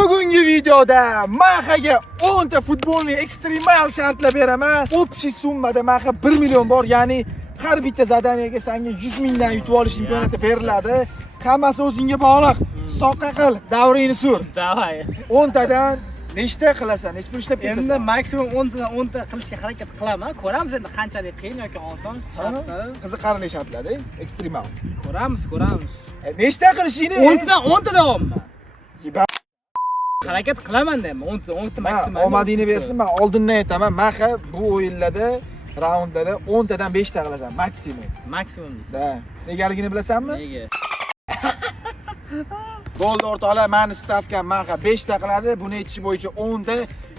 Bugungi videoda Maxaga 10 ta futbolning ekstremal shartlar beraman. Общий summada Maxa 1 million bor, ya'ni har bitta zadaniyaga senga 100 mingdan yutib olish imkoniyati beriladi. Hammasi o'zingga bog'liq. Soqqa qil, davringni sur. Davay. 10 tadan nechta qilasan? Nechta ishlab ketasan? Endi maksimum 10 ta qilishga harakat qilaman. Ko'ramiz endi qanchalik qiyin yoki oson shartlari. Qiziqarli shartlar, ekstremal. Ko'ramiz. Nechta qilishingni? 10 ta davommi? Harakat qilaman deyman. 10 ta maksimum. Omadingni bersin, men oldindan aytaman. Maxa bu o'yinlarda, raundlarda 10 tadan 5 ta qilasan maksimum. Maksimum deysiz. Da. Negaligini bilasanmi? Nega? Bo'ldi o'rtoqlar, meni stavkam Maxa 5 ta qiladi. Buni aytish bo'yicha 10 ta.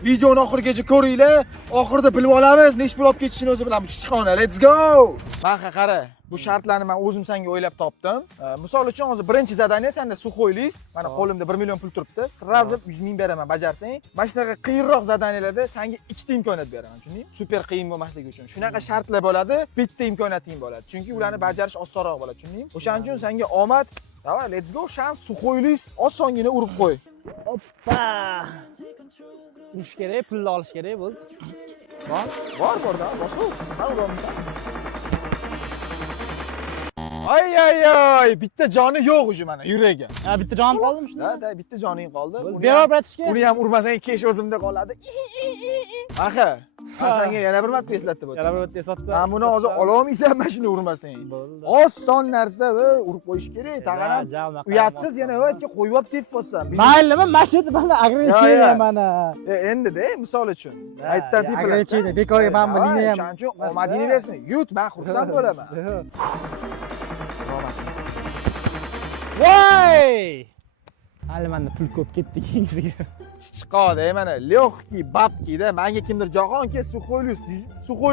Videoni oxirigacha ko'ringlar. Oxirida bilib olamiz, nech pul olib ketishini o'zi bilamiz. Chiqona, let's go. Maxa qara, bu shartlarni men o'zim senga o'ylab topdim. Misol uchun hozir birinchi zadaniya senda suxoy list. Mana qo'limda 1 million pul turibdi. Srazi 100 ming beraman, bajarsang. Mana shunaqa qiyinroq zadaniyalarda senga ikkita imkoniyat beraman, tushundingmi? Super qiyin bo'lmasligi uchun. Shunaqa shartlar bo'ladi, bitta imkoniyating bo'ladi. Chunki ularni bajarish osonroq bo'ladi, tushundingmi? O'shaning uchun senga omad. Davay, let's go. Shans suxoy list osongina urib qo'y. Hoppa. Urish kerak, pulni olish kerak bo'ldi. Bor-da, bosib. Ay, bitta joni yo'q o'zi mana yuragi. Ha, bitta jonim qoldimi shunda? Da, bitta joning qoldi. Beraver bratishga. Uni ham urmasang kesh o'zimda qoladi. Axa, senga yana bir marta eslatib o'taman. Yana bir marta eslatdim. Men buni hozir ololmaysan, mana shuni urmasang. Bo'ldi. Oson narsa va urib qo'yish kerak. Tag'anam uyatsiz yana o'tga qo'yib olib deb bo'lsam. Maylimi, mana shu yerda mana agrechiyni mana. Endi-da, misol uchun. Aytdan deb agrechiyni bekorga men buni ham. Shuning uchun omadingni bersin. Yut, men xursand bo'laman. Voy! Hali menda pul ko'p ketdi keyingiga. Chiqadi, mana lёгкий babki-da. Menga kimdir Jahon ke suxoy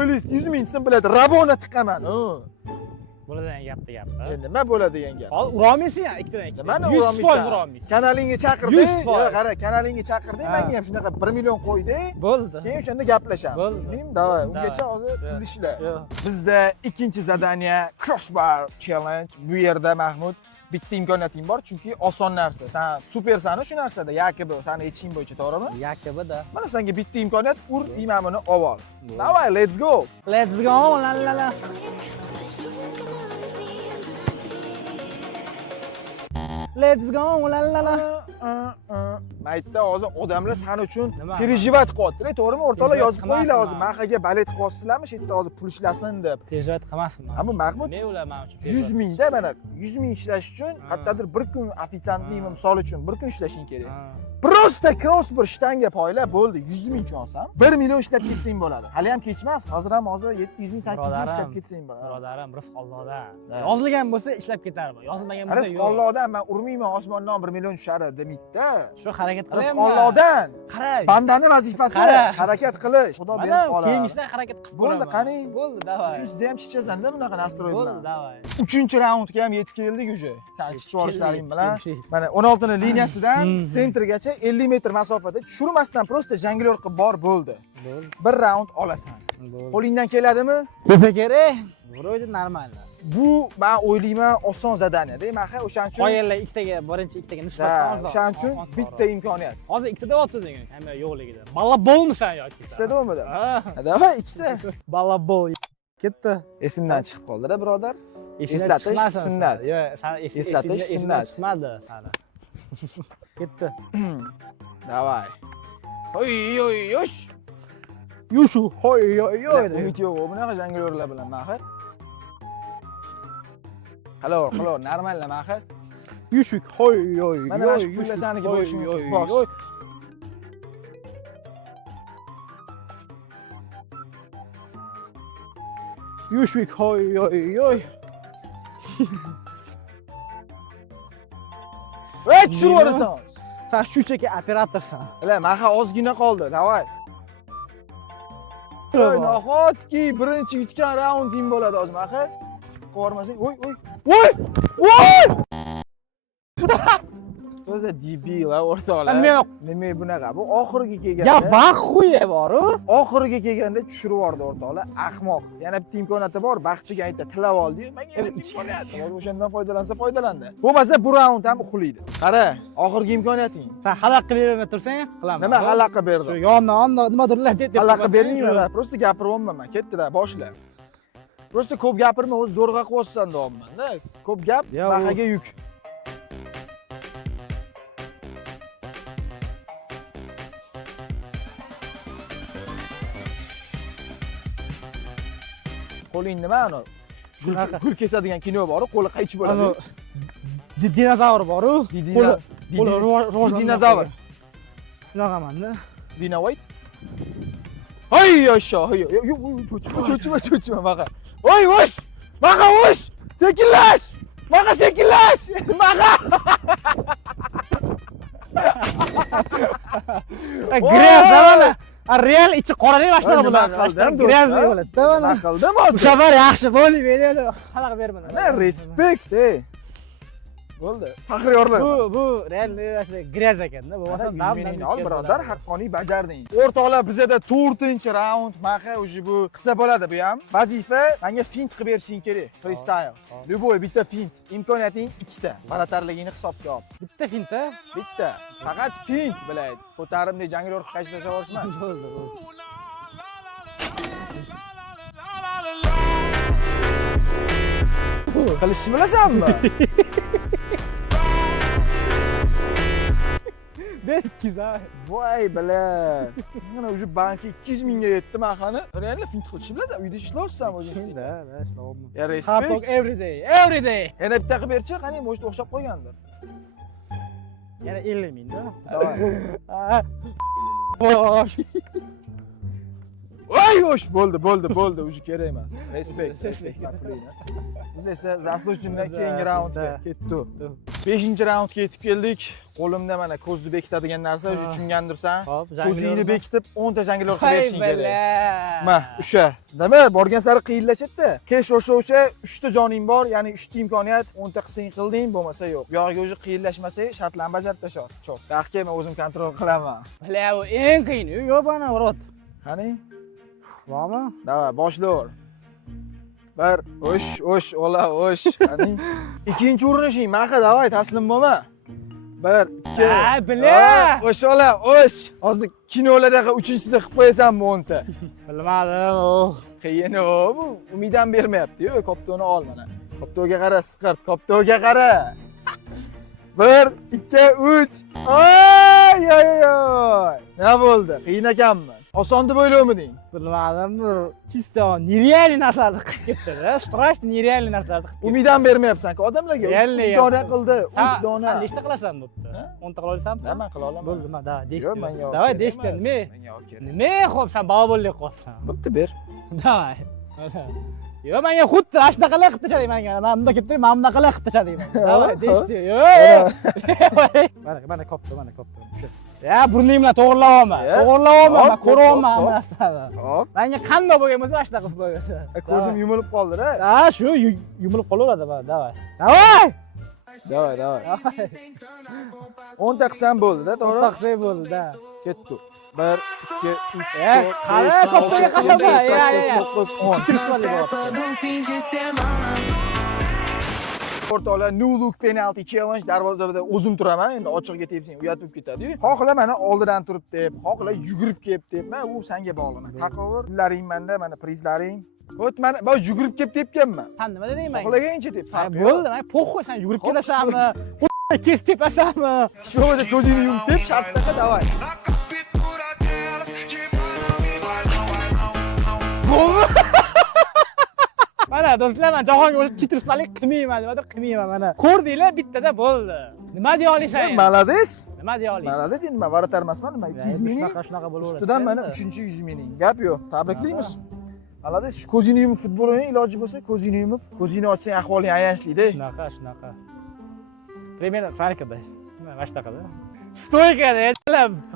list 100 ming so'm biladi. Rabona tiqaman. Bo'ladigan gapda. Endi nima bo'ladi degan gap? Hozir urolmaysan ya, ikkitadan ikkita. Mana 100% urolmaysan. Kanalingga chaqirdi. Qara, kanalingga chaqirdi. Menga ham shunaqa 1 million qo'ydi. Bo'ldi. Keyin o'shanda gaplashamiz. Tushundingmi? Davay, ungacha hozir pul ishla. Bizda ikkinchi zadaniya crossbar challenge. Bu yerda Mahmud bitta imkoniyating bor, chunki oson narsa. Sen supersan shu narsada, yakibi seni aytishing bo'yicha, to'g'rimi? Yakibida. Mana senga bitta imkoniyat, ur, men buni ol. Davay, let's go. Let's go, la. Let's go, la. Maytda hozir odamlar sen uchun переживать qilyapti, to'g'rimi? O'rtoqlar yozib qo'yinglar hozir. Maxaga balet qilyapsizlarmi? Shu yerda hozir pul ishlasin deb. Perejivать qilmasman. Ammo Mahmud men ular men uchun 100 mingda mana 100 ming ishlash uchun qayerdadir bir kun ofitsiantlik misol uchun bir kun ishlashing kerak. Просто crossbar shtanga poyla bo'ldi. 100 ming olsam 1 million ishlab ketsang bo'ladi. Hali ham kechmas. Hozir 700 ming 800 ming ishlab ketsang bo'ladi. Birodarim, rizq Allohdan. Yozilgan bo'lsa ishlab ketar bu. Yozilmagan bo'lsa yo'q. Rizq Allohdan, men urmayman, osmondan 1 million tushadi demaydi-da. Shu harakat qilaman. Rizq Allohdan. Qarang. Bandani vazifasi harakat qilish. Xudo berib qoladi. Keyingisidan harakat qilib bo'ldi, qani? Bo'ldi, davay. Uchinchida ham chiqasan-da bunaqa nastroy bilan. Bo'ldi, davay. 3-raundga ham yetib keldik уже. Chiqib olishlaring bilan. Mana 16 liniyasidan sentrgacha 50 metr masofada tushirmasdan просто jonglyor qilib bor bo'ldi. Bir raund olasan. Qo'lingdan keladimi? Ko'pa kerak. Vro'yda normal. Bu men o'ylayman oson zadaniya-da, Maxa, o'shaning uchun. Qo'yinlar birinchi ikkitaga nisbatan ozroq. O'shaning uchun bitta imkoniyat. Hozir ikkita o'tding, hamma yo'qligida. Ballabbolmisan yoki? Ikkita bo'lmadi. Davay, ikkita. Ballabbol. Ketdi. Esimdan chiqib qoldi-da, birodar. Eslatish sunnat. Yo'q, eslatish sunnat. Chiqmadi sani. Ketdi. Davay. Oy. Yushu, hoy. Umid yo'q, bunaqa jonglyorlar bilan, Maxa. Qilor, normal Maxa. Yushuk, hoy. Mana shu pullar saniki bo'lishi mumkin. Yushuk, hoy. Voy, tushirib yuborasan. Sen shunchaki operatorsan. Ila, Maxa ozgina qoldi. Davay. Nahotki birinchi yutgan raunding bo'ladi hozir, Maxa. Qo'rmasang, voy. O'zi debil o'rtoqlar. Nima bunaqa? Bu oxiriga kelganda. Ya vaqt xuye bor-ku. Oxiriga kelganda tushirib yubordi o'rtoqlar. Ahmoq. Yana bitta imkoniyati bor, baxchiga aytdi, tilab oldi. Menga yana imkoniyat bor. O'shandan foydalansa foydalandi. Bo'lmasa bu raund ham uxlaydi. Qara, oxirgi imkoniyating. Sen xalaqqa bermay tursang, qilaman. Nima xalaqqa berdim? Shu yondan nimadir deb. Xalaqqa bermayman, prosta gapiryapman. Ketdi-da, boshla. Prosta ko'p gapirma, o'z zo'rg'a qilyapsan deyapman-da. Ko'p gap, baqaga yuk. Qo'ling nima ana? Gul kesadigan kino bor, qo'li qaychi bo'ladi. Dinozavr bor-ku. Qo'li rivoj dinozavr. Shunaqamanda. Dinavoyt. Hay yasha, hay. Cho'chima baqa. Voy, vosh! Baqa vosh! Sekinlash! Baqa sekinlash! Baqa! Grez mana. Real ichi qoralay boshladi bular. Grez bo'ladi-da mana. Qildim Bu safar yaxshi bo'ldi, men endi xalaq bermadim. Respekt, Bo'ldi. Faxriyorlar. Bu real grez ekanda, bo'lmasa namdan ol birodar, haqqoniy bajarding. O'rtoqlar, bizda 4-raund, maqa o'sha bu qissa bo'ladi bu ham. Vazifa menga fint qilib berishing kerak, freestyle. Любой bitta fint, imkoniyating ikkita. Baratarligingni hisobga ol. Bitta finta? Bitta. Faqat fint bilaydi. Ko'tarimli janglar qayta tashlab yuborishmas. Bo'ldi. Qilishni bilasanmi? Voy bala. Mana o'sha banki 200 mingga yetdi maxani. Real fint qilishni bilasan, uyda ishlayapsan o'zing. Da, ishlayapman. Ya respekt. Every day. Yana bitta qilib berchi, qani mo'shta o'xshab qolgandir. Yana 50 mingda. Voy. Voy, yosh, bo'ldi, o'sha kerak emas. Respekt. Biz esa zaslujindan keyingi raundga ketdik. 5-raundga yetib keldik. Qo'limda mana ko'zni bekitadigan narsa, o'sha tushungandirsan. Ko'zingni bekitib 10 ta janglar qilib berishing kerak. Ma, o'sha. Nima, borgan sari qiyinlashadi. Kesh o'sha 3 ta joning bor, ya'ni 3 ta imkoniyat, 10 ta qilsang qilding, bo'lmasa yo'q. Buyog'iga o'sha qiyinlashmasa, shartlarni bajarib tashlab. Cho'q. Yaxshi, men o'zim kontrol qilaman. Bala, u eng qiyini, yo'q bana, urot. Qani? Bormi? Davay, boshla. Bir, o'sh, ola, o'sh. Qani? Ikkinchi urinishing, maqa, davay, taslim bo'lma. 1, 2. Ha, bila. O'sh, ola, o'sh. Hozir kinolardaqa 3-chisida qilib qo'yasanmi 10 ta? Bilmadim. Qiyin bu. Umidam bermayapti-yu, koptoni ol mana. Koptoga qara, siqirt, koptoga qara. 1, 2, 3. Ay. Nima bo'ldi? Qiyin ekanmi? Oson deb o'ylaymiding? Bilmadim, chisto нереальный narsalarni qilib ketdi-da. Strashно нереальный narsalarni qilib ketdi. Umidam bermayapsan-ku odamlarga. 3 dona qildi, 3 dona. Sen nechta qilasan bo'pti? 10 ta qila olasanmi? Men qila olaman. Bo'ldi, mana, da, 10. Yo'q, menga. Davay, 10 ta nima? Nima, xo'p, sen balobollik qilsan. Bo'pti, ber. Davay. Yo'q, menga xuddi ashnaqalar qilib tashlading menga. Men bunda ketdim, men bunaqalar qilib tashladim. Davay, 10 ta. Yo'q. Mana kopdi. Ya, burningni bilan to'g'irlayapman. Men ko'ryapman narsani. Hop. Menga qanday bo'lgan bo'lsa ashna qilib qo'yasan. Ko'zim yumilib qoldi-da. Ha, shu yumilib qolaveradi mana, davay. Davay. 10 ta qilsam bo'ldi-da, to'g'ri? 10 ta qilsang bo'ldi-da. Ketdi. 1, 2, 3, 4, qara, koptaga qilma. O'rtoqlar, no look penalty challenge darvozada o'zim turaman. Endi ochiqga tepsang uyat bo'lib ketadi-yu. Xohla mana oldidan turib deb, xohla yugurib kelib deb, men u senga bog'laman. Taqovur, pullaring menda, mana prizlaring. O't mana, men yugurib kelib tepganman. Sen nima deding menga? Xohlagancha deb. Bo'ldi, men po'xoy, sen yugurib kelasanmi? Kes tepasanmi? Shu o'zi ko'zingni yumib deb, shartdaqa davay. Mana do'stlar, men jahonga o'zi chitirstalik qilmayman, mana. Ko'rdinglar, bittada bo'ldi. Nima deya olasan? Malades. Nima deya olasan? Malades, endi men varatar emasman, nima 200 ming. Shunaqa bo'laveradi. Ustidan mana 3-100 ming. Gap yo'q. Tabriklaymiz. Malades, shu ko'zingni yumib futbol o'ynang, iloji bo'lsa ko'zingni yumib, ko'zingni ochsang ahvoling ayanchli-da. Shunaqa. Примерно farqida. Mana shunaqada. Stoykada,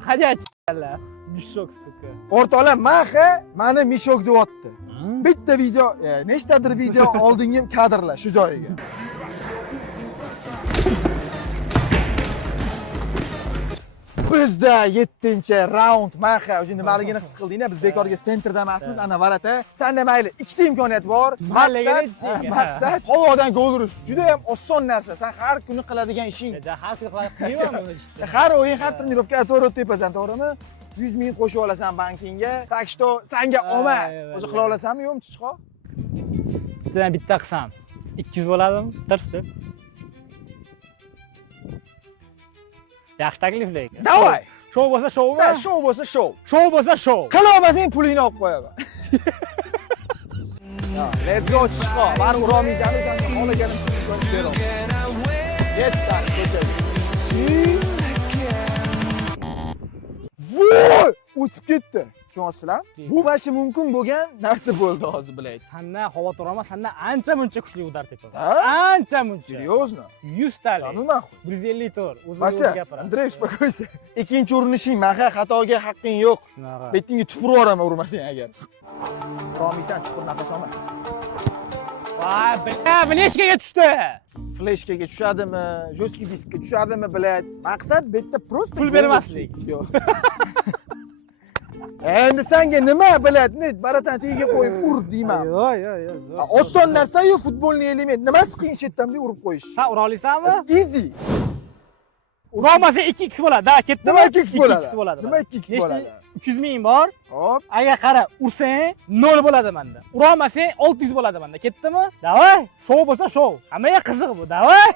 ходячlar. Mishok suka. O'rtoqlar, mani mishok deyapti. Bitta video, nechtadir video oldingi kadrlar shu joyiga. Bizda 7-raund. Maha, o'zi nimaligini his qildinglar? Biz bekorga sentrda emasmiz, ana varata. Senda mayli, ikkita imkoniyat bor. Maqsad havodan gol urish. Juda ham oson narsa. Sen har kuni qiladigan ishing. Har kuni qilmayman buni ishni. Har o'yin, har trenirovka to'g'ri tepasan, to'g'rimi? 100 ming qo'shib olasan bankingga. Tak что senga omad. O'zi qila olasanmi, yo'qmi, chiqo? Bitta qilsam 200 bo'ladimi? Tirf deb. Yaxshi taklif lekin. Davay. Shou bo'lsa shoumi? Shou bo'lsa shou. Shou bo'lsa shou. Qila olmasang pulingni olib qo'yaman. Let's go chiqo. Mani urolmaysan ekan, olaganim pulni beraman. Yetdan ko'chaga. Voy! O'tib ketdi. Tushunasizlar? Bu bashi mumkin bo'lgan narsa bo'ldi hozir bilaylik. Sandan xavotir olma, sandan ancha muncha kuchli udar tepaman. Ha? Ancha muncha. Серьезно? 100 talik. Ну nахуй. 154. Basa, Andrey, uspokойся. Ikkinchi urinishing, maha xatoga haqqing yo'q. Shunaqa. Betingga tupurib yuboraman urmasang agar. Olmaysan, chuqur nafas olma. Voy, buni eshikaga tushdi. Fleshkaga tushadimi, jo'stki diskga tushadimi, bilad. Maqsad bu yerda просто Pul bermaslik. Yo'q. Endi senga nima bilad? Baratan tegiga qo'yib ur deyman. Yo'q. Oson narsa-yu, futbolni element. Nimasi qiyin chetdan urib qo'yish? Sen ura olasanmi? Easy. Urolmasa 2x bo'ladi. Da, ketdimi? Nima 2x bo'ladi? 2x bo'ladi. Nima 2x bo'ladi? 300 ming bor. Hop. Agar qara, ursang 0 bo'ladi menda. Urolmasang 600 bo'ladi menda. Ketdimi? Davay. Shou bo'lsa shou. Hammaga qiziq bu. Davay.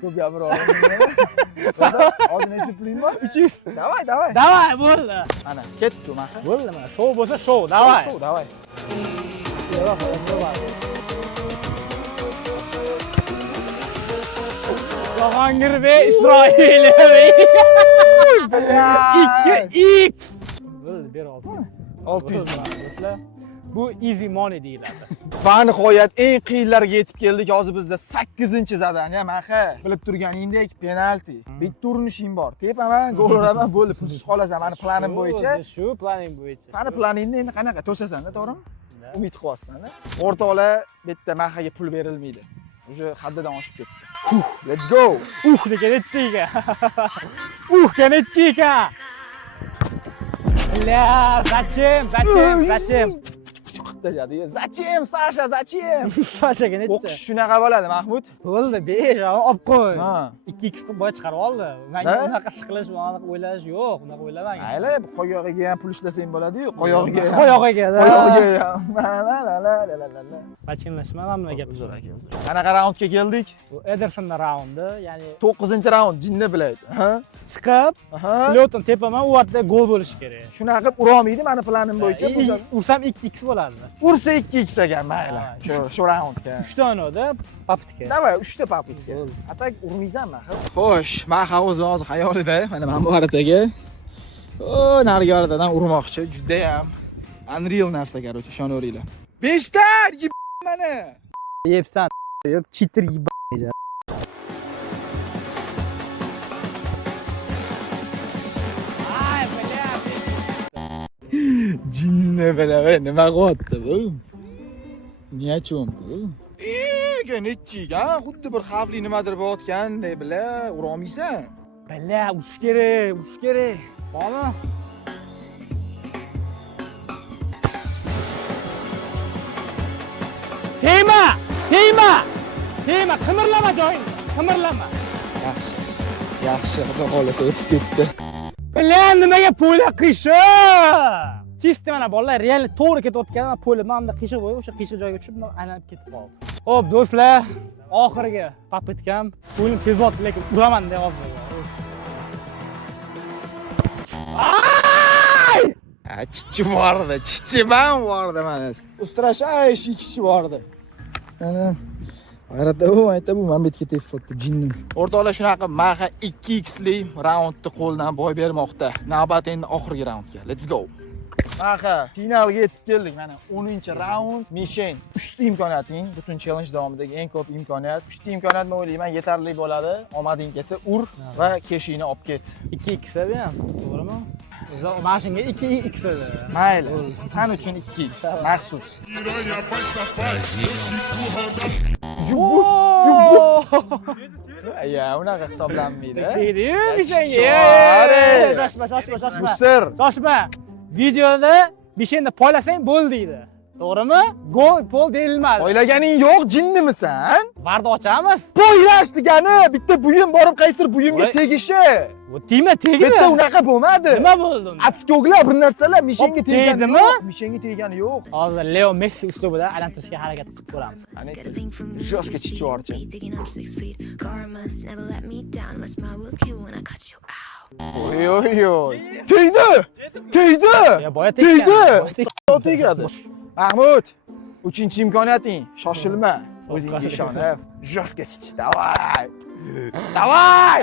Ko'p gapira olmayman. Hozir necha puling bor? 300. Davay. Davay, bo'ldi. Ana, ketdi maha. Bo'ldi mana. Shou bo'lsa shou. Davay. Davay. Jahongirbek Isroiloviy. 2x. Bo'ldi, ber oldi. 600. Bu easy money deyiladi. Va nihoyat eng qiyinlarga yetib keldik. Hozir bizda 8-zadaniya maha. Bilib turganingdek penalti. Bitta urinishing bor. Tepaman, gol uraman, bo'ldi. Pulsiz qolasan. Mani planim bo'yicha. Shu planing bo'yicha. Sani planingni endi qanaqa to'sasan-da, to'g'rimi? Umid qilyapsan-da. O'rtoqlar, bitta mahaga pul berilmaydi. Уже haddidan oshib ketdi. Let's go. Necha ekan. Ля, zachем. Zachем, Sasha, zachем? Sashaga necha? O'qish shunaqa bo'ladi, Mahmud. Bo'ldi, ber, olib qo'y. Ha. 2x qilib boya chiqarib oldi. Menga unaqa siqilish, unaqa o'ylash yo'q, unaqa o'ylamang. Ayla, qo'yog'iga ham pul ishlasang bo'ladi-yu, qo'yog'iga. La. Pachinlashma mana gap uzr aka. Qanaqa raundga keldik? Bu Edersonning raundi, ya'ni 9-raund, jinni bilaydi. Ha? Chiqib, slotdan tepaman, u yerda gol bo'lishi kerak. Shunaqa qilib ura olmaydi, meni planim bo'yicha. Ursam 2x bo'ladi. Ursa 2x ekan, mayli. Shu raundga. 3 ta o'ynadi, papitka. Davay, 3 ta papitka. Atak urmaysanmi? Xo'sh, men hozir xayolida, mana men bu harataga narigi haratadan urmoqchi, juda ham unreal narsa, короче, ishonaveringlar. 5 ta mana. Yebsan, yeb cheater yeb. Jinni bilaman, nima qilyapti bu? Nechun bu? Nechiga, xuddi bir xavfli nimadir bo'layotgandek bila, ura olmaysan. Bala, urish kerak. Bormi? Tema, qimirlama joyingda. Qimirlama. Yaxshi, xudo xolasa o'tib ketdi. Bilan nimaga po'la qishi? Chiste mana bolalar real to'g'ri ketayotgan po'la menda qishi bo'yi, o'sha qishi joyga tushib aylanib ketib qoldi. Xo'p, do'stlar, oxirgi papitkam. Po'lim tezroq, lekin uraman deb hozir. Ay! Chichi vardı mana. Ustrashash chichi vardı. Ana Arada aytib bu men betga tepibdi jinnim. O'rtoqlar shunaqa maha 2x li raundni qo'ldan boy bermoqda. Navbat endi oxirgi raundga. Let's go. Maha finalga yetib keldik. Mana 10-raund Mishen. 3ta imkoniyating, butun challenge davomidagi eng ko'p imkoniyat. 3ta imkoniyat men o'ylayman yetarli bo'ladi. Omading kelsa ur va keshingni olib ket. 2x edi ham, to'g'rimi? Mashinga 2x edi. Mayli. Sen uchun 2x maxsus. Ya, unaqa hisoblanmaydi. Tegdi-yu Shore. beshangga. Shoshma. Musir. Shoshma. Videoda beshangni poylasang bo'l deydi. To'g'rimi? Gol, pol deyilmadi. O'ylaganing yo'q, jinnimisan? Varda ochamiz. Poylash degani bitta buyum borib qaysidir buyumga Voy. tegishi. Bu tegma, tegdi. Bitta unaqa bo'lmadi. Nima bo'ldi unda? Atskoglar bir narsalar mishanga Hop, tegani tegdimi? yo'q. Mishanga tegani yo'q. Hozir Leo Messi uslubida aylantirishga harakat qilib ko'ramiz. Жестко чёрти. Oy. Tegdi! Tegdi! Ya boya Tegdi! tekkan. Tegadi. Mahmud, 3-imkoniyating. Shoshilma. O'zingga ishonib, жестко chich. Davay. Davay!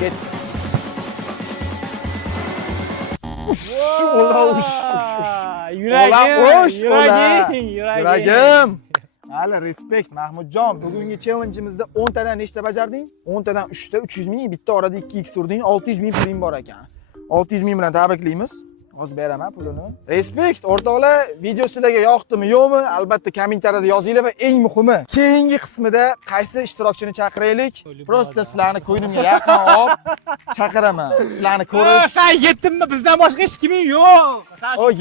Ket. Yuragim. Hali respekt Mahmudjon. Bugungi challenge'imizda 10 tadan nechta bajarding? 10 tadan 3 ta 300 ming, bitta orada 2x urding, 600 ming puling bor ekan. 600 ming bilan tabriklaymiz. Hozir beraman pulini. Respekt, o'rtoqlar, video sizlarga yoqdimi, yo'qmi? Albatta kommentariyada yozinglar va eng muhimi, keyingi qismida qaysi ishtirokchini chaqiraylik? Просто sizlarni ko'nglimga yaqin olib chaqiraman. Sizlarni ko'rish. Sen yetdimmi? Bizdan boshqa hech kiming yo'q. Oy,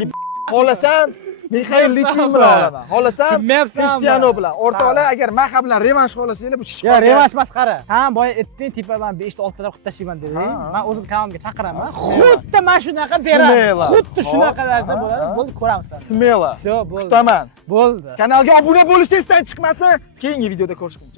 xohlasam Mixail Litvin bilan olaman. Xohlasam Tushunmayapsanmi? Cristiano bilan. O'rtoqlar, agar Maxa bilan revansh xohlasanglar, bu chiqib Ya revansh emas qara. Sen boya aytding, tipa men 5 ta 6 ta qilib tashlayman deding. Ha. Men o'zim kanalimga chaqiraman. Xuddi mana shunaqa beraman. Xuddi shunaqa narsa bo'ladi. Bo'ldi, ko'ramiz. Smela. Всё, bo'ldi. Kutaman. Bo'ldi. Kanalga obuna bo'lish esdan chiqmasin. Keyingi videoda ko'rishguncha.